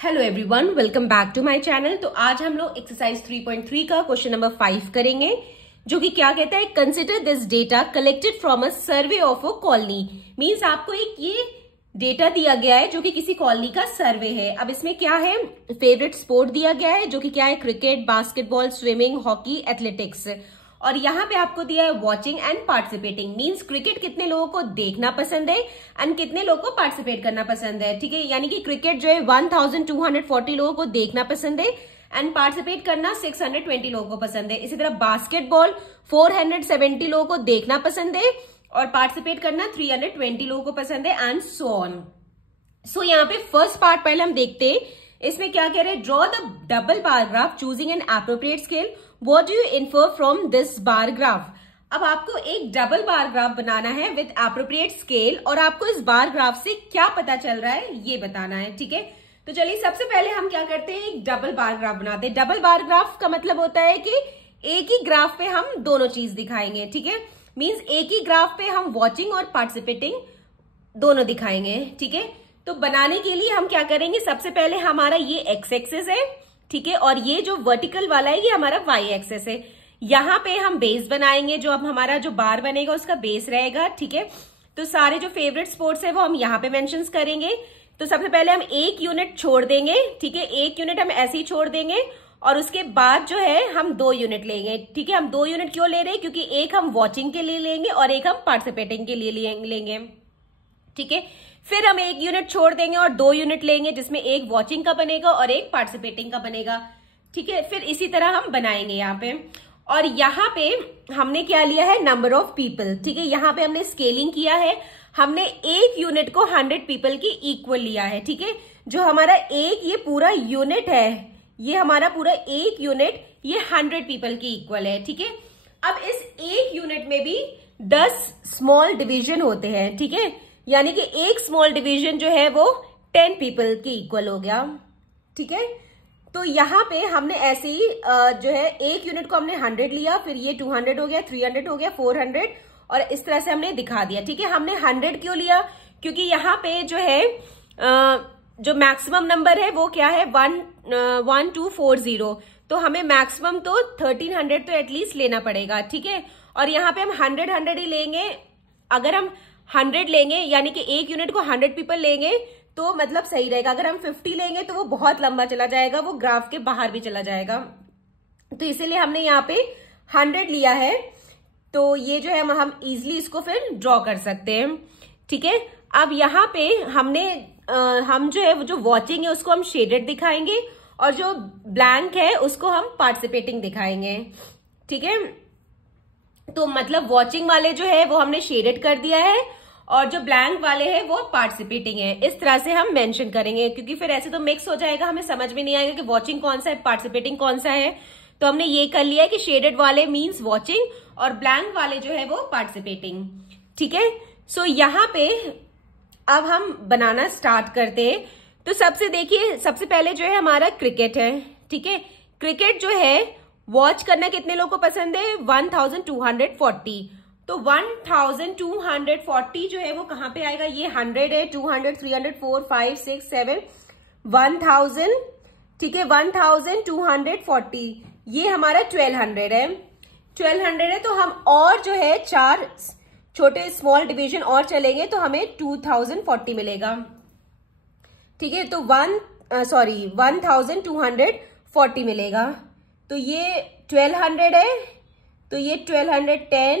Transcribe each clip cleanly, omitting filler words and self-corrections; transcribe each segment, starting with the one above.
Hello everyone, welcome back to my channel. तो आज हम लोग एक्सरसाइज 3.3 का क्वेश्चन नंबर 5 करेंगे, जो कि क्या कहता है, consider this data collected from a survey of a colony. Means आपको एक ये डेटा दिया गया है जो कि किसी कॉलोनी का सर्वे है। अब इसमें क्या है, फेवरेट स्पोर्ट दिया गया है जो कि क्या है, cricket, basketball, swimming, hockey, athletics. और यहाँ पे आपको दिया है watching and participating. Means cricket कितने लोगों को देखना पसंद है एंड कितने लोगों को पार्टिसिपेट करना पसंद है। ठीक है, यानी कि क्रिकेट जो है 1240 लोगों को देखना पसंद है एंड पार्टिसिपेट करना 620 लोगों को पसंद है। इसी तरह बास्केटबॉल 470 लोगों को देखना पसंद है और पार्टिसिपेट करना 320 लोगों को पसंद है एंड सो ऑन। सो यहाँ पे फर्स्ट पार्ट पहले हम देखते हैं। इसमें क्या कह रहे हैं, draw the double bar graph choosing an appropriate scale. What do you infer from this bar graph. अब आपको एक डबल बार ग्राफ बनाना है विद एप्रोप्रिएट स्केल और आपको इस बार ग्राफ से क्या पता चल रहा है ये बताना है। ठीक है, तो चलिए सबसे पहले हम क्या करते हैं, एक डबल बार ग्राफ बनाते हैं। डबल बार ग्राफ का मतलब होता है कि एक ही ग्राफ पे हम दोनों चीज दिखाएंगे। ठीक है, मीन्स एक ही ग्राफ पे हम वॉचिंग और पार्टिसिपेटिंग दोनों दिखाएंगे। ठीक है, तो बनाने के लिए हम क्या करेंगे, सबसे पहले हमारा ये एक्स एक्सेस है। ठीक है, और ये जो वर्टिकल वाला है ये हमारा वाई एक्सेस है। यहाँ पे हम बेस बनाएंगे, जो अब हमारा जो बार बनेगा उसका बेस रहेगा। ठीक है, तो सारे जो फेवरेट स्पोर्ट्स है वो हम यहाँ पे मेंशंस करेंगे। तो सबसे पहले हम एक यूनिट छोड़ देंगे। ठीक है, एक यूनिट हम ऐसे ही छोड़ देंगे और उसके बाद जो है हम 2 यूनिट लेंगे। ठीक है, हम 2 यूनिट क्यों ले रहे हैं, क्योंकि एक हम वॉचिंग के लिए लेंगे और एक हम पार्टिसिपेटिंग के लिए लेंगे। ठीक है, फिर हम एक यूनिट छोड़ देंगे और 2 यूनिट लेंगे, जिसमें एक वॉचिंग का बनेगा और एक पार्टिसिपेटिंग का बनेगा। ठीक है, फिर इसी तरह हम बनाएंगे यहाँ पे। और यहाँ पे हमने क्या लिया है, नंबर ऑफ पीपल। ठीक है, यहाँ पे हमने स्केलिंग किया है, हमने एक यूनिट को 100 पीपल की इक्वल लिया है। ठीक है, जो हमारा एक ये पूरा यूनिट है, ये हमारा पूरा एक यूनिट ये 100 पीपल की इक्वल है। ठीक है, अब इस एक यूनिट में भी 10 स्मॉल डिवीजन होते हैं। ठीक है, यानी कि एक स्मॉल डिवीजन जो है वो 10 पीपल के इक्वल हो गया। ठीक है, तो यहाँ पे हमने ऐसे ही जो है एक यूनिट को हमने 100 लिया, फिर ये 200 हो गया, 300 हो गया, 400 और इस तरह से हमने दिखा दिया। ठीक है, हमने 100 क्यों लिया, क्योंकि यहाँ पे जो है जो मैक्सिमम नंबर है वो क्या है, 1240। तो हमें मैक्सिमम तो 1300 तो एटलीस्ट लेना पड़ेगा। ठीक है, और यहाँ पे हम 100 ही लेंगे। अगर हम 100 लेंगे यानी कि एक यूनिट को 100 पीपल लेंगे तो मतलब सही रहेगा। अगर हम 50 लेंगे तो वो बहुत लंबा चला जाएगा, वो ग्राफ के बाहर भी चला जाएगा। तो इसीलिए हमने यहाँ पे 100 लिया है। तो ये जो है हम इजिली इसको फिर ड्रॉ कर सकते हैं। ठीक है, अब यहाँ पे हम जो है जो वॉचिंग है उसको हम शेडेड दिखाएंगे और जो ब्लैंक है उसको हम पार्टिसिपेटिंग दिखाएंगे। ठीक है, तो मतलब वॉचिंग वाले जो है वो हमने शेडेड कर दिया है और जो ब्लैंक वाले हैं वो पार्टिसिपेटिंग है। इस तरह से हम मेंशन करेंगे, क्योंकि फिर ऐसे तो मिक्स हो जाएगा, हमें समझ में नहीं आएगा कि वॉचिंग कौन सा है, पार्टिसिपेटिंग कौन सा है। तो हमने ये कर लिया है कि शेडेड वाले मींस वॉचिंग और ब्लैंक वाले जो है वो पार्टिसिपेटिंग। ठीक है, सो यहाँ पे अब हम बनाना स्टार्ट करते हैं। तो सबसे पहले जो है हमारा क्रिकेट है। ठीक है, क्रिकेट जो है वॉच करना कितने लोगों को पसंद है, 1240। तो 1240 जो है वो कहां पे आएगा, ये 100 है, 200, 300, 4, 5, 6, 7, 1000। ठीक है, 1240 ये हमारा 1200 है। 1200 है तो हम और जो है 4 छोटे स्मॉल डिवीजन और चलेंगे तो हमें 2040 मिलेगा। ठीक है, तो 1240 मिलेगा। तो ये 1200 है, तो ये 1200, 10,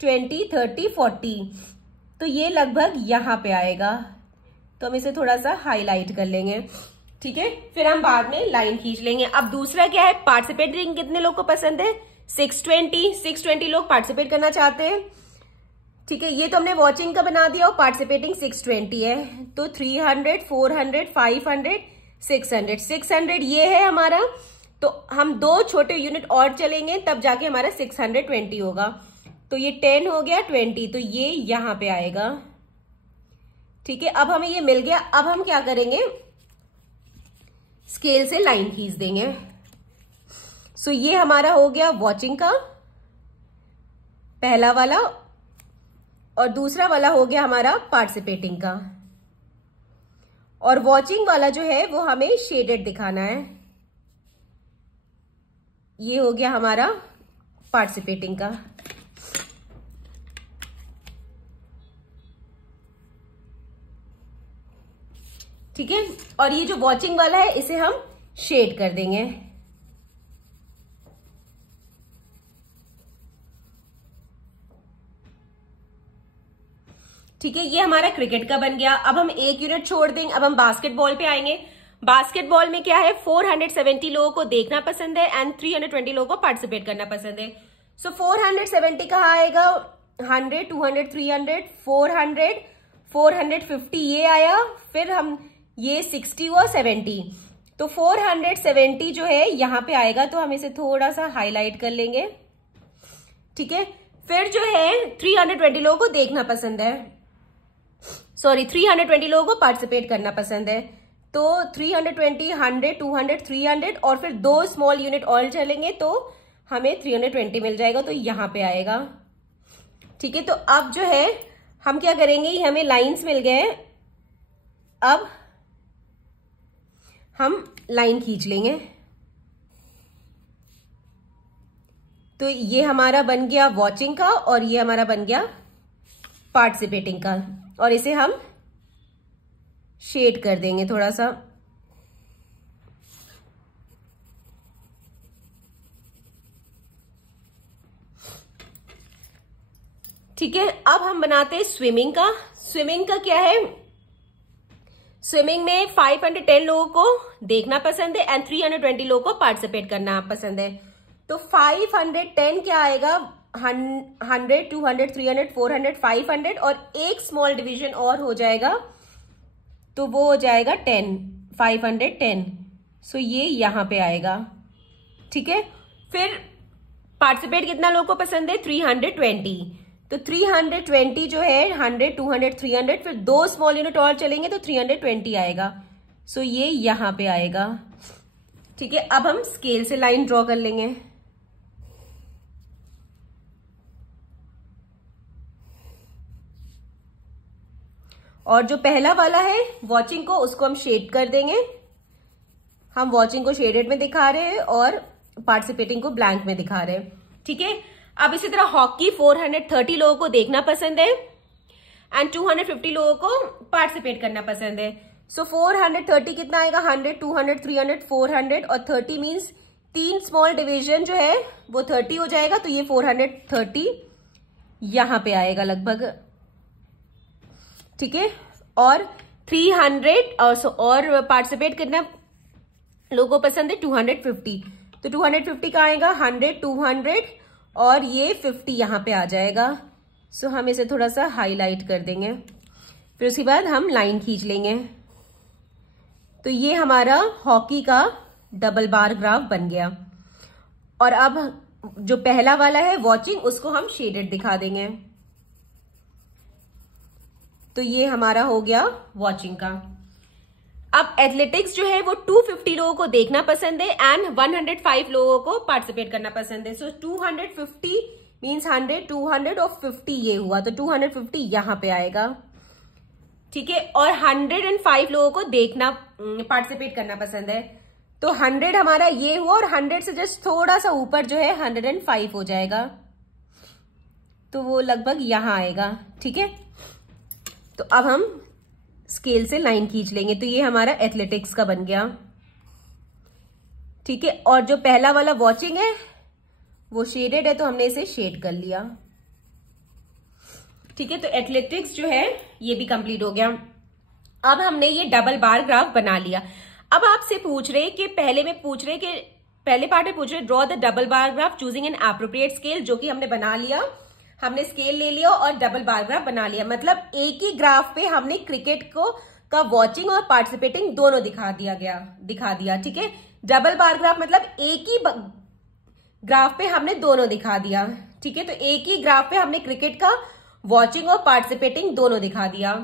20, 30, 40, तो ये लगभग यहां पे आएगा। तो हम इसे थोड़ा सा हाईलाइट कर लेंगे। ठीक है, फिर हम बाद में लाइन खींच लेंगे। अब दूसरा क्या है, पार्टिसिपेटिंग कितने लोग को पसंद है, 620 लोग पार्टिसिपेट करना चाहते हैं। ठीक है, ये तो हमने वॉचिंग का बना दिया और पार्टिसिपेटिंग 620 है। तो 300, 400, 500, 600 ये है हमारा। तो हम 2 छोटे यूनिट और चलेंगे तब जाके हमारा 620 होगा। तो ये 10 हो गया, 20, तो ये यहां पे आएगा। ठीक है, अब हमें ये मिल गया। अब हम क्या करेंगे, स्केल से लाइन खींच देंगे। सो ये हमारा हो गया वॉचिंग का पहला वाला और दूसरा वाला हो गया हमारा पार्टिसिपेटिंग का। और वॉचिंग वाला जो है वो हमें शेडेड दिखाना है। ये हो गया हमारा पार्टिसिपेटिंग का। ठीक है, और ये जो वॉचिंग वाला है इसे हम शेड कर देंगे। ठीक है, ये हमारा क्रिकेट का बन गया। अब हम एक यूनिट छोड़ देंगे, अब हम बास्केटबॉल पे आएंगे। बास्केटबॉल में क्या है, 470 लोगों को देखना पसंद है एंड 320 लोगों को पार्टिसिपेट करना पसंद है। सो 470 कहाँ आएगा, 100, 200, 300, 400, 450 ये आया, फिर हम ये 60 हुआ 70, तो 470 जो है यहाँ पे आएगा, तो हम इसे थोड़ा सा हाईलाइट कर लेंगे। ठीक है, फिर जो है 320 लोगों को देखना पसंद है, 320 लोगों को पार्टिसिपेट करना पसंद है, तो 320, 100, 200, 300 और फिर 2 स्मॉल यूनिट और चलेंगे तो हमें 320 मिल जाएगा, तो यहां पे आएगा। ठीक है, तो अब जो है हम क्या करेंगे, हमें लाइंस मिल गए, अब हम लाइन खींच लेंगे। तो ये हमारा बन गया वॉचिंग का और ये हमारा बन गया पार्टिसिपेटिंग का, और इसे हम शेड कर देंगे थोड़ा सा। ठीक है, अब हम बनाते हैं स्विमिंग का। स्विमिंग का क्या है, स्विमिंग में 510 लोगों को देखना पसंद है एंड 320 लोगों को पार्टिसिपेट करना पसंद है। तो 510 क्या आएगा, 100, 200, 300, 400, 500 और एक स्मॉल डिवीजन और हो जाएगा, तो वो हो जाएगा 10, 510। सो ये यहां पे आएगा। ठीक है, फिर पार्टिसिपेट कितना लोगों को पसंद है, 320, तो 320 जो है 100, 200, 300, फिर 2 स्मॉल यूनिट और चलेंगे तो 320 आएगा। सो ये यहां पे आएगा। ठीक है, अब हम स्केल से लाइन ड्रॉ कर लेंगे। और जो पहला वाला है वॉचिंग को, उसको हम शेड कर देंगे। हम वॉचिंग को शेडेड में दिखा रहे हैं और पार्टिसिपेटिंग को ब्लैंक में दिखा रहे हैं। ठीक है, अब इसी तरह हॉकी 430 लोगों को देखना पसंद है एंड 250 लोगों को पार्टिसिपेट करना पसंद है। सो 430 कितना आएगा, 100, 200, 300, 400 और 30 मीन्स 3 स्मॉल डिवीजन जो है वो 30 हो जाएगा, तो ये 430 यहां पे आएगा लगभग। ठीक है, और 300 और पार्टिसिपेट करना लोगों को पसंद है 250, तो 250 का आएगा 100, 200 और ये 50 यहां पे आ जाएगा। सो हम इसे थोड़ा सा हाईलाइट कर देंगे, फिर उसके बाद हम लाइन खींच लेंगे। तो ये हमारा हॉकी का डबल बार ग्राफ बन गया। और अब जो पहला वाला है वॉचिंग, उसको हम शेडेड दिखा देंगे। तो ये हमारा हो गया वॉचिंग का। अब एथलेटिक्स जो है वो 250 लोगों को देखना पसंद है एंड 105 लोगों को पार्टिसिपेट करना पसंद है। सो 250 मीन्स 100, 200 और 50 ये हुआ, तो 250 यहां पे आएगा। ठीक है, और 105 लोगों को देखना पार्टिसिपेट करना पसंद है, तो 100 हमारा ये हुआ और 100 से जस्ट थोड़ा सा ऊपर जो है 105 हो जाएगा, तो वो लगभग यहां आएगा। ठीक है, तो अब हम स्केल से लाइन खींच लेंगे, तो ये हमारा एथलेटिक्स का बन गया। ठीक है, और जो पहला वाला वॉचिंग है वो शेडेड है, तो हमने इसे शेड कर लिया। ठीक है, तो एथलेटिक्स जो है ये भी कंप्लीट हो गया। अब हमने ये डबल बार ग्राफ बना लिया। अब आपसे पूछ रहे कि पहले पार्ट में पूछ रहे draw the double bar graph choosing an appropriate scale, जो कि हमने बना लिया। हमने स्केल ले लिया और डबल बार ग्राफ बना लिया, मतलब एक ही ग्राफ पे हमने क्रिकेट का वॉचिंग और पार्टिसिपेटिंग दोनों दिखा दिया। ठीक है, डबल बार ग्राफ मतलब एक ही ग्राफ पे हमने दोनों दिखा दिया। ठीक है, तो एक ही ग्राफ पे हमने क्रिकेट का वॉचिंग और पार्टिसिपेटिंग दोनों दिखा दिया।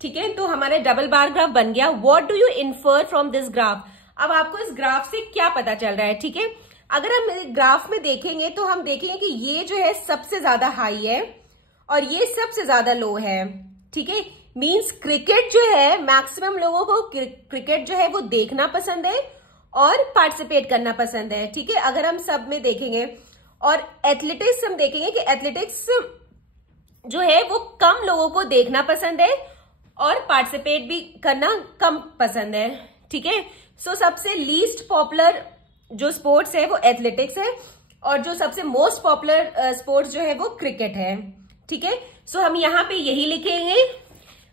ठीक है, तो हमारा डबल बार ग्राफ बन गया। What do you infer from this graph, अब आपको इस ग्राफ से क्या पता चल रहा है। ठीक है, अगर हम ग्राफ में देखेंगे तो हम देखेंगे कि ये जो है सबसे ज्यादा हाई है और ये सबसे ज्यादा लो है। ठीक है, मींस क्रिकेट जो है मैक्सिमम लोगों को क्रिकेट जो है वो देखना पसंद है और पार्टिसिपेट करना पसंद है। ठीक है, अगर हम सब में देखेंगे, और एथलेटिक्स हम देखेंगे कि एथलेटिक्स जो है वो कम लोगों को देखना पसंद है और पार्टिसिपेट भी करना कम पसंद है। ठीक है, सो सबसे लीस्ट पॉपुलर जो स्पोर्ट्स है वो एथलेटिक्स है और जो सबसे मोस्ट पॉपुलर स्पोर्ट्स जो है वो क्रिकेट है। ठीक है, सो हम यहाँ पे यही लिखेंगे,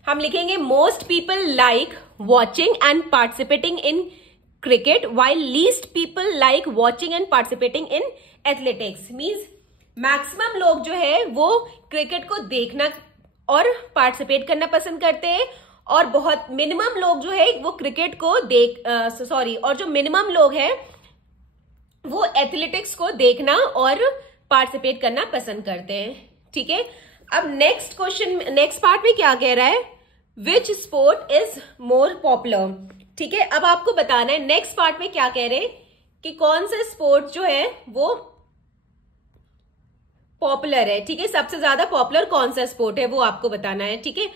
हम लिखेंगे most people like watching and participating in cricket while least people like watching and participating in athletics. Means maximum लोग जो है वो क्रिकेट को देखना और पार्टिसिपेट करना पसंद करते हैं और बहुत मिनिमम लोग जो है वो क्रिकेट को और जो मिनिमम लोग हैं वो एथलेटिक्स को देखना और पार्टिसिपेट करना पसंद करते हैं। ठीक है, अब नेक्स्ट पार्ट में क्या कह रहा है, which sport is more popular. ठीक है, अब आपको बताना है नेक्स्ट पार्ट में क्या कह रहे हैं कि कौन सा स्पोर्ट जो है वो पॉपुलर है। ठीक है, सबसे ज्यादा पॉपुलर कौन सा स्पोर्ट है वो आपको बताना है। ठीक है,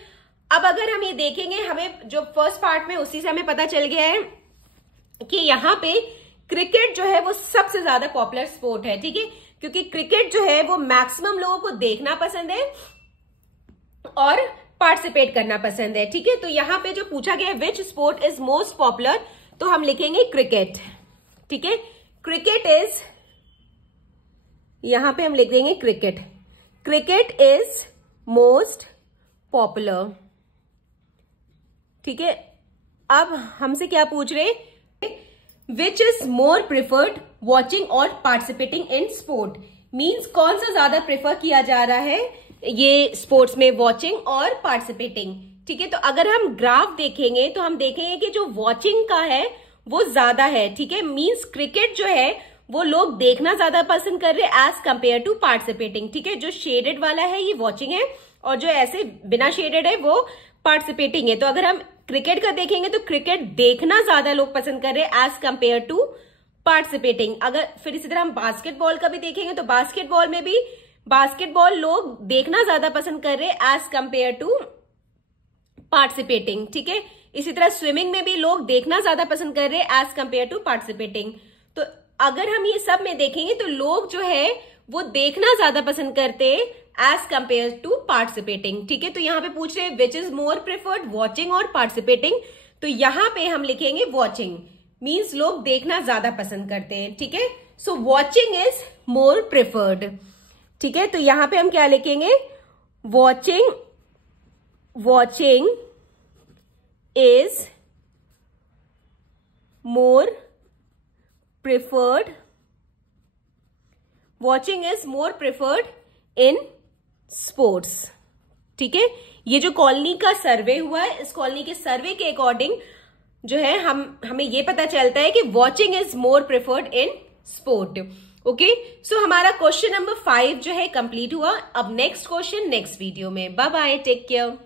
अब अगर हम ये देखेंगे, हमें जो फर्स्ट पार्ट में उसी से हमें पता चल गया है कि यहाँ पे क्रिकेट जो है वो सबसे ज्यादा पॉपुलर स्पोर्ट है। ठीक है, क्योंकि क्रिकेट जो है वो मैक्सिमम लोगों को देखना पसंद है और पार्टिसिपेट करना पसंद है। ठीक है, तो यहाँ पे जो पूछा गया है which sport is most popular, तो हम लिखेंगे क्रिकेट। ठीक है, क्रिकेट इज, यहां पे हम लिख देंगे cricket, cricket is most popular. ठीक है, अब हमसे क्या पूछ रहे, which is more preferred watching और पार्टिसिपेटिंग इन स्पोर्ट। मीन्स कौन सा ज्यादा प्रेफर किया जा रहा है ये स्पोर्ट्स में, वॉचिंग और पार्टिसिपेटिंग। ठीक है, तो अगर हम ग्राफ देखेंगे तो हम देखेंगे कि जो वॉचिंग का है वो ज्यादा है। ठीक है, मीन्स क्रिकेट जो है वो लोग देखना ज्यादा पसंद कर रहे हैं एज कंपेयर टू पार्टिसिपेटिंग। ठीक है, जो शेडेड वाला है ये वॉचिंग है और जो ऐसे बिना शेडेड है वो पार्टिसिपेटिंग है। तो अगर हम क्रिकेट का देखेंगे तो क्रिकेट देखना ज्यादा लोग पसंद कर रहे हैं एज कंपेयर टू पार्टिसिपेटिंग। अगर फिर इसी तरह हम बास्केटबॉल का भी देखेंगे तो बास्केटबॉल में भी बास्केटबॉल लोग देखना ज्यादा पसंद कर रहे हैं एज कंपेयर टू पार्टिसिपेटिंग। ठीक है, इसी तरह स्विमिंग में भी लोग देखना ज्यादा पसंद कर रहे हैं एज कंपेयर टू पार्टिसिपेटिंग। तो अगर हम ये सब में देखेंगे तो लोग जो है वो देखना ज्यादा पसंद करते हैं एज कंपेयर टू पार्टिसिपेटिंग। ठीक है, तो यहाँ पे पूछ रहे हैं which is more preferred watching और पार्टिसिपेटिंग, तो यहाँ पे हम लिखेंगे वॉचिंग। मीन्स लोग देखना ज्यादा पसंद करते हैं। ठीक है, सो वॉचिंग इज मोर प्रेफर्ड। ठीक है, तो यहां पे हम क्या लिखेंगे, watching is more preferred, watching is more preferred in sports. ठीक है, ये जो कॉलोनी का सर्वे हुआ है, इस कॉलोनी के सर्वे के अकॉर्डिंग जो है हमें ये पता चलता है कि watching is more preferred in sport. Okay, so हमारा क्वेश्चन नंबर 5 जो है कंप्लीट हुआ। अब नेक्स्ट क्वेश्चन नेक्स्ट वीडियो में। Bye bye, take care.